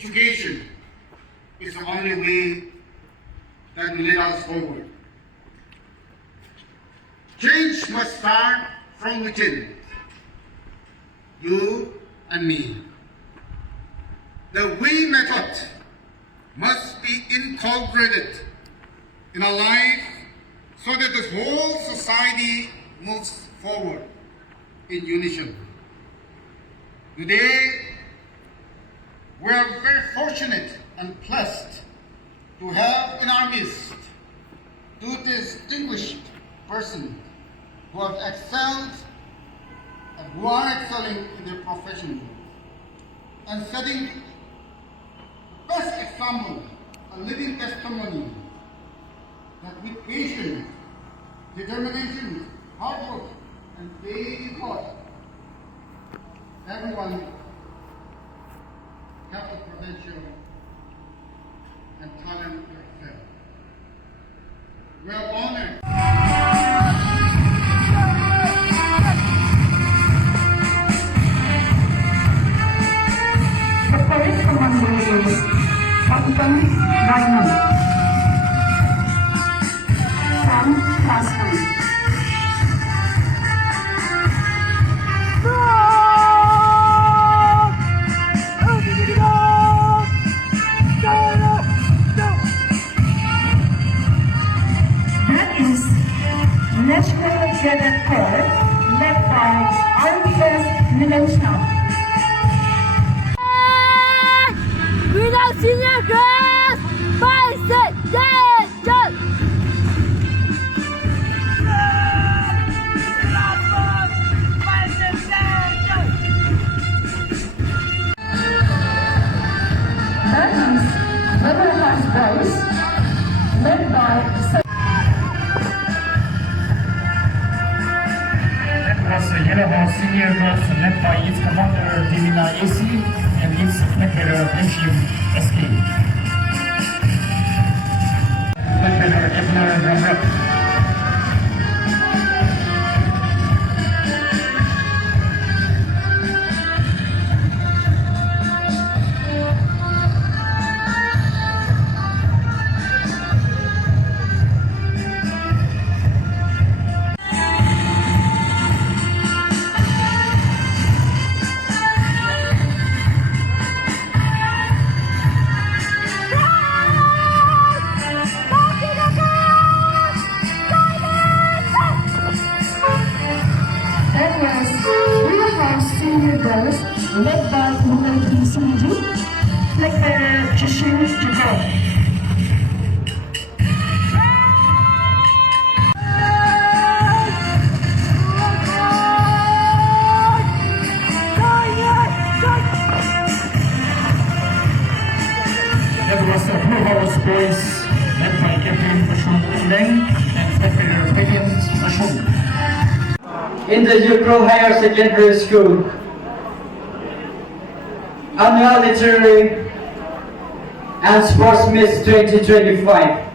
education is the only way that will lead us forward. Change must start from within, you and me. The we method must be incorporated in our life so that the whole society moves forward in unison. Today, we are very fortunate and blessed to have in our midst two distinguished persons who have excelled and who are excelling in their profession and setting the best example, a living testimony that with patience, determination, hard work, and daily thought, everyone have the potential and talent to excel. We are honored. The first commander is Captain Diamond from Class 1. National Cadet Corps, led by RPS Minnesota. Without senior class, bicycle! That is Middle Class Boys, led by was the Yellow House Senior Girls led by its commander Divina AC and its spectator MCU SK. Spectator Ebner Ramrep. Senior girls, led by Ukhrul Singh, like the Jishin Jagor. That was the Blue House Boys, led by Captain Mashun Leng and Spectator Williams Mashun. In the Ukhrul Higher Secondary School Annual Literary and Sports Meets 2025.